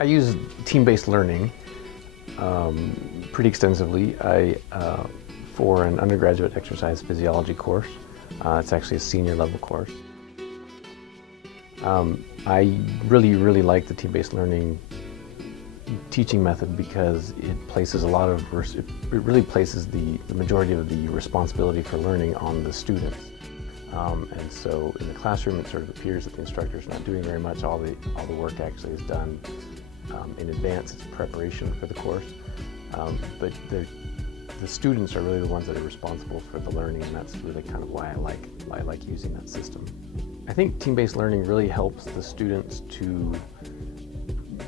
I use team-based learning pretty extensively. For an undergraduate exercise physiology course. It's actually a senior level course. I really like the team-based learning teaching method because it places it really places the majority of the responsibility for learning on the students. And so in the classroom, it sort of appears that the instructor is not doing very much. All the work actually is done in advance. It's preparation for the course. But the students are really the ones that are responsible for the learning, and that's really kind of why I like using that system. I think team-based learning really helps the students to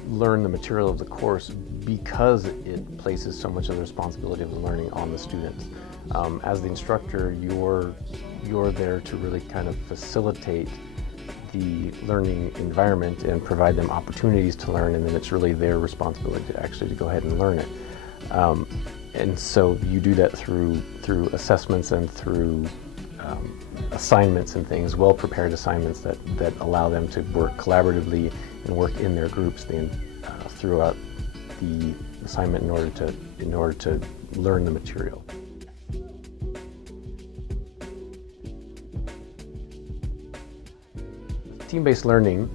learn the material of the course because it places so much of the responsibility of the learning on the students. As the instructor, you're there to really kind of facilitate the learning environment and provide them opportunities to learn, and then it's really their responsibility to actually go ahead and learn it. And so you do that through assessments and through assignments and things, well-prepared assignments that allow them to work collaboratively and work in their groups throughout the assignment in order to learn the material. Team-based learning,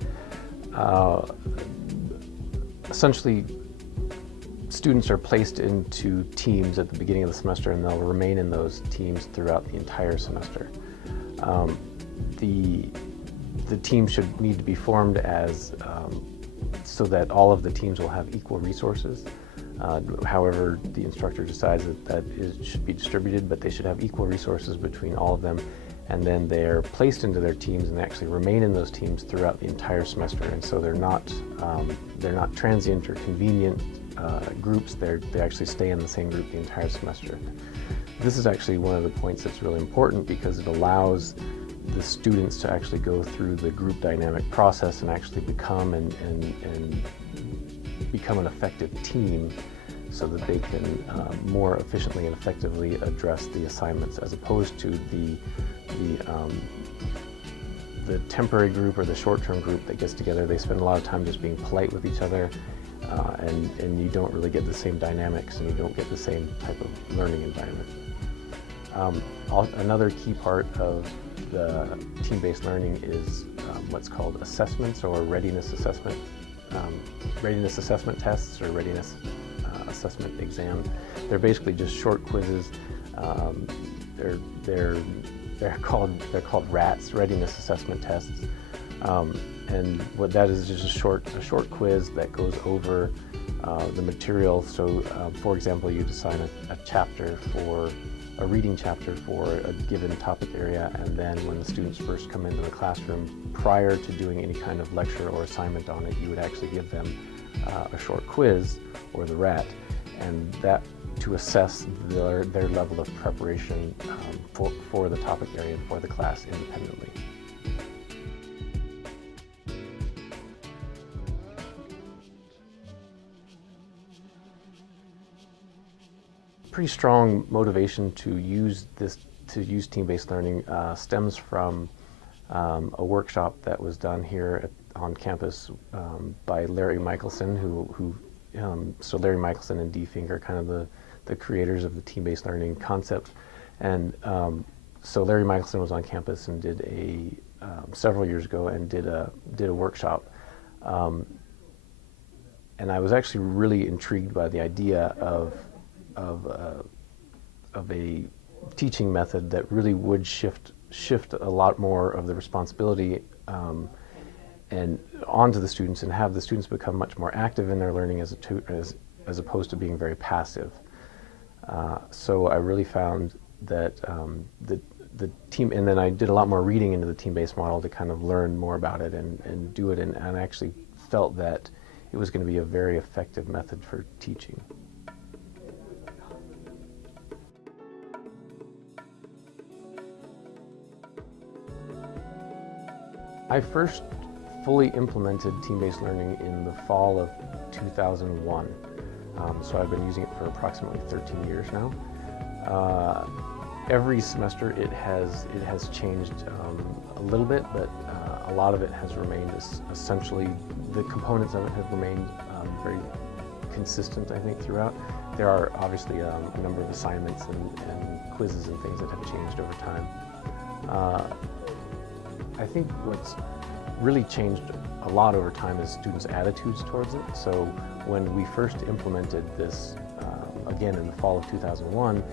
essentially students are placed into teams at the beginning of the semester, and they'll remain in those teams throughout the entire semester. The team should need to be formed so that all of the teams will have equal resources. However, the instructor decides that it should be distributed, but they should have equal resources between all of them. And then they're placed into their teams and they actually remain in those teams throughout the entire semester. And so they're not transient or convenient groups. They actually stay in the same group the entire semester. This is actually one of the points that's really important because it allows the students to actually go through the group dynamic process and actually become an effective team, so that they can more efficiently and effectively address the assignments, as opposed to the temporary group or the short-term group that gets together. They spend a lot of time just being polite with each other, and you don't really get the same dynamics, and you don't get the same type of learning environment. Another key part of the team-based learning is what's called assessments, or readiness assessment tests, or readiness assessment exams. They're basically just short quizzes. They're called RATs, readiness assessment tests, and what that is just a short quiz that goes over the material. So, for example, you assign a reading chapter for a given topic area, and then when the students first come into the classroom, prior to doing any kind of lecture or assignment on it, you would actually give them a short quiz, or the RAT, and that to assess their level of preparation for the topic area and for the class independently. Pretty strong motivation to use team-based learning stems from a workshop that was done here on campus by Larry Michelson, so Larry Michelson and Dee Fink are kind of the creators of the team-based learning concept. And so Larry Michelson was on campus and did several years ago, and did a workshop. And I was actually really intrigued by the idea of a teaching method that really would shift a lot more of the responsibility and onto the students, and have the students become much more active in their learning as opposed to being very passive. So I really found that the team, and then I did a lot more reading into the team-based model to kind of learn more about it and do it, and I actually felt that it was going to be a very effective method for teaching. I first fully implemented team-based learning in the fall of 2001. So I've been using it for approximately 13 years now. Every semester it has changed a little bit, but a lot of it has remained essentially, the components of it have remained very consistent, I think, throughout. There are obviously a number of assignments and quizzes and things that have changed over time. I think what's really changed a lot over time is students' attitudes towards it. So when we first implemented this, again in the fall of 2001,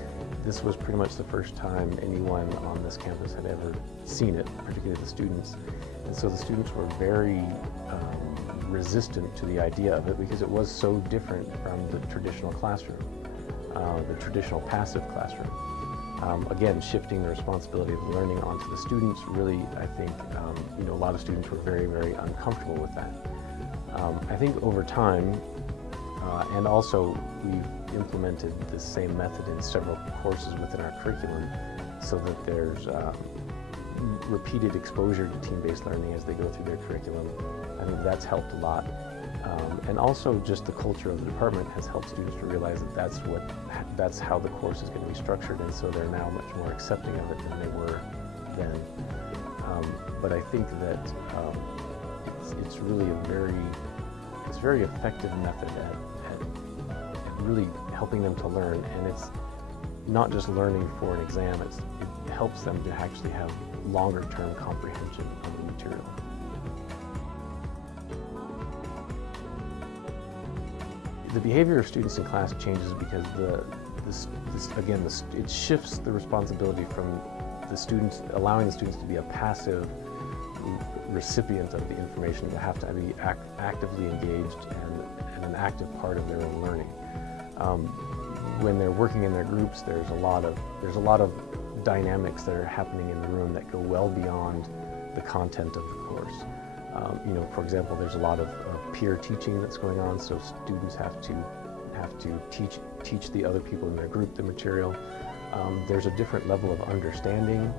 this was pretty much the first time anyone on this campus had ever seen it, particularly the students. And so the students were very resistant to the idea of it because it was so different from the traditional classroom, the traditional passive classroom. Again, shifting the responsibility of learning onto the students, really, I think, a lot of students were very, very uncomfortable with that. I think over time, and also we've implemented the same method in several courses within our curriculum so that there's repeated exposure to team-based learning as they go through their curriculum. I think that's helped a lot. And also just the culture of the department has helped students to realize that that's how the course is going to be structured, and so they're now much more accepting of it than they were then. But I think that it's really it's a very effective method at really helping them to learn, and it's not just learning for an exam, it helps them to actually have longer term comprehension of the material. The behavior of students in class changes because it shifts the responsibility from the students, allowing the students to be a passive recipient of the information, to have to be actively engaged and an active part of their own learning. When they're working in their groups, there's a lot of dynamics that are happening in the room that go well beyond the content of the course. For example, there's a lot of peer teaching that's going on, so students have to teach the other people in their group the material. There's a different level of understanding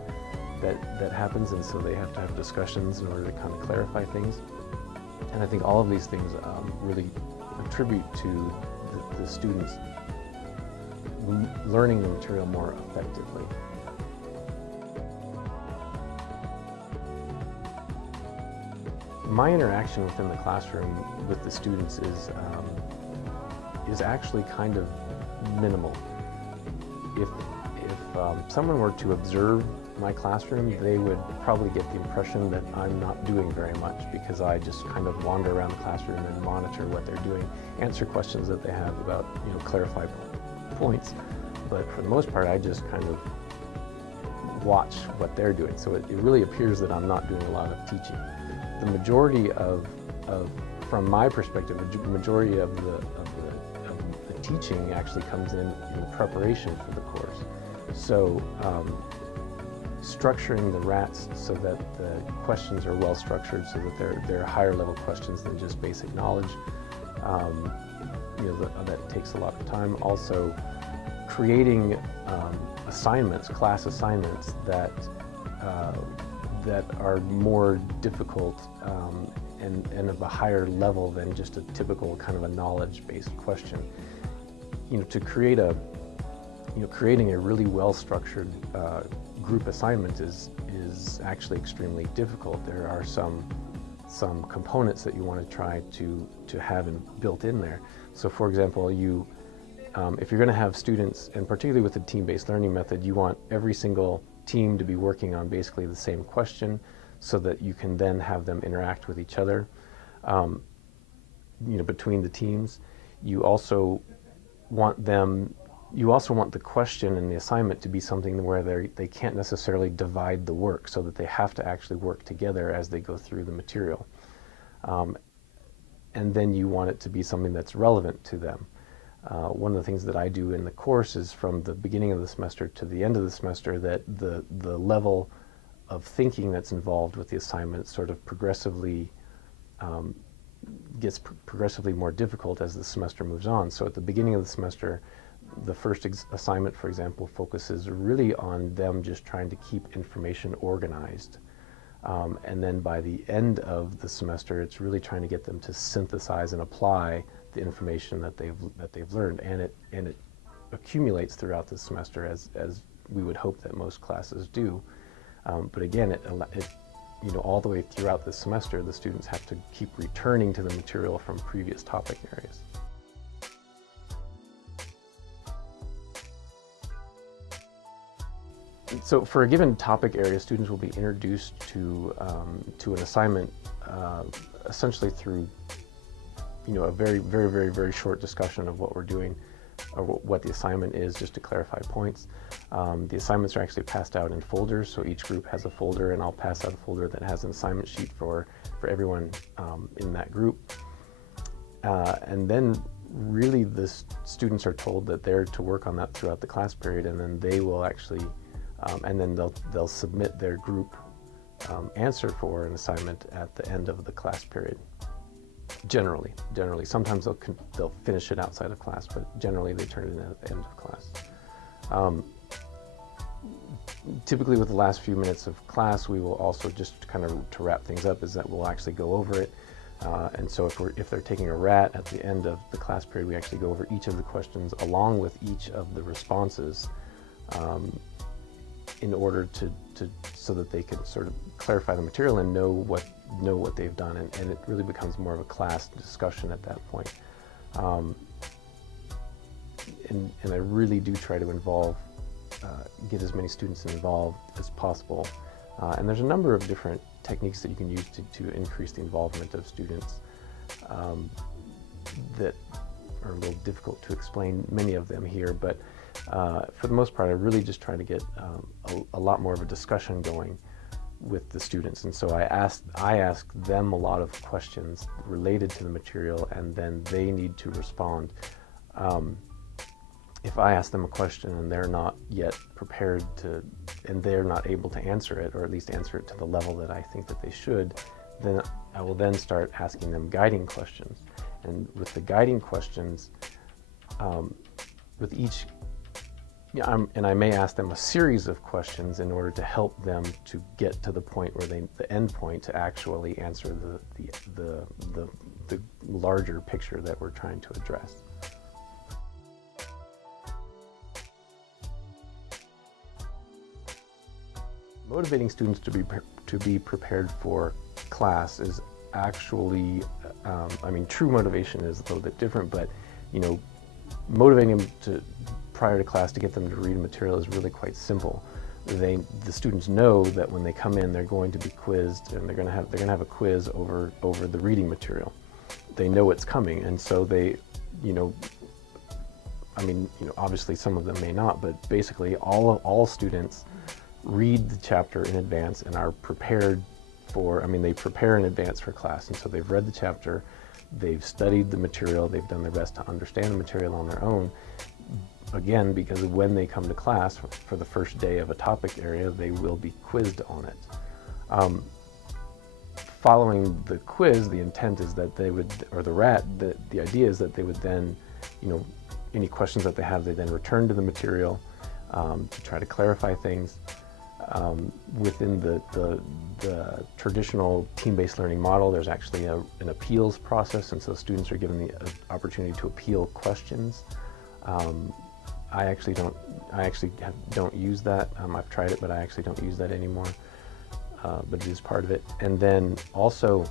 that happens, and so they have to have discussions in order to kind of clarify things. And I think all of these things really contribute to the students learning the material more effectively. My interaction within the classroom with the students is actually kind of minimal. If someone were to observe my classroom, they would probably get the impression that I'm not doing very much because I just kind of wander around the classroom and monitor what they're doing, answer questions that they have about, clarify points. But for the most part, I just kind of watch what they're doing. So it really appears that I'm not doing a lot of teaching. The majority from my perspective, the majority of the teaching actually comes in preparation for the course. So structuring the RATs so that the questions are well structured, so that they're higher level questions than just basic knowledge. That takes a lot of time. Also, creating assignments, class assignments that are more difficult and of a higher level than just a typical kind of a knowledge-based question. Creating a really well-structured group assignment is actually extremely difficult. There are some components that you want to try to have built in there. So, for example, if you're going to have students, and particularly with the team-based learning method, you want every single team to be working on basically the same question, so that you can then have them interact with each other, between the teams. You also want the question and the assignment to be something where they can't necessarily divide the work, so that they have to actually work together as they go through the material. And then you want it to be something that's relevant to them. One of the things that I do in the course is, from the beginning of the semester to the end of the semester, that the level of thinking that's involved with the assignment sort of progressively gets progressively more difficult as the semester moves on. So at the beginning of the semester, the first assignment, for example, focuses really on them just trying to keep information organized. And then by the end of the semester, it's really trying to get them to synthesize and apply the information that they've learned, and it accumulates throughout the semester, as we would hope that most classes do. But again, it all the way throughout the semester, the students have to keep returning to the material from previous topic areas. So for a given topic area, students will be introduced to an assignment essentially through a very short discussion of what we're doing, or what the assignment is, just to clarify points. The assignments are actually passed out in folders, so each group has a folder, and I'll pass out a folder that has an assignment sheet for everyone in that group. And then really the students are told that they're to work on that throughout the class period, and then they will actually, and then they'll submit their group answer for an assignment at the end of the class period. Generally. Sometimes they'll finish it outside of class, but generally they turn it in at the end of class. Typically with the last few minutes of class, we will also, just kind of to wrap things up, is that we'll actually go over it. And so if they're taking a RAT at the end of the class period, we actually go over each of the questions along with each of the responses, in order so that they can sort of clarify the material and know what they've done, and it really becomes more of a class discussion at that point. And I really do try to get as many students involved as possible. And there's a number of different techniques that you can use to increase the involvement of students that are a little difficult to explain, many of them here, but for the most part, I really just try to get a lot more of a discussion going with the students. And so I ask them a lot of questions related to the material, and then they need to respond. If I ask them a question and they're not yet prepared and they're not able to answer it, or at least answer it to the level that I think that they should, then I will then start asking them guiding questions. And with the guiding questions, with each, and I may ask them a series of questions in order to help them to get to the point where the end point, to actually answer the larger picture that we're trying to address. Motivating students to be prepared for class is actually, true motivation is a little bit different, but motivating them prior to class to get them to read material is really quite simple. The students know that when they come in, they're going to be quizzed, and they're going to have a quiz over the reading material. They know it's coming, and so they, obviously some of them may not, but basically all students read the chapter in advance and are prepared they prepare in advance for class. And so they've read the chapter, they've studied the material, they've done their best to understand the material on their own. Again, because when they come to class for the first day of a topic area, they will be quizzed on it. Following the quiz, the intent is that they would, or the RAT, the idea is that they would then, any questions that they have, they then return to the material to try to clarify things. Within the traditional team-based learning model, there's actually an appeals process, and so students are given the opportunity to appeal questions. I actually don't use that. I've tried it, but I actually don't use that anymore. But it is part of it. And then also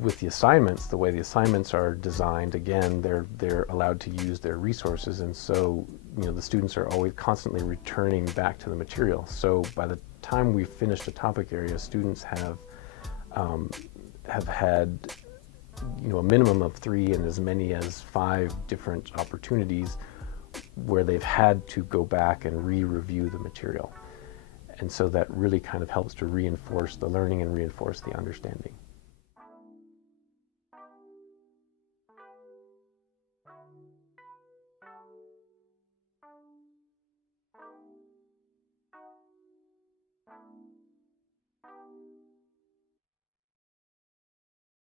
with the assignments, the way the assignments are designed, again, they're allowed to use their resources, and so the students are always constantly returning back to the material. So by the time we've finished a topic area, students have had a minimum of 3 and as many as 5 different opportunities where they've had to go back and re-review the material. And so that really kind of helps to reinforce the learning and reinforce the understanding.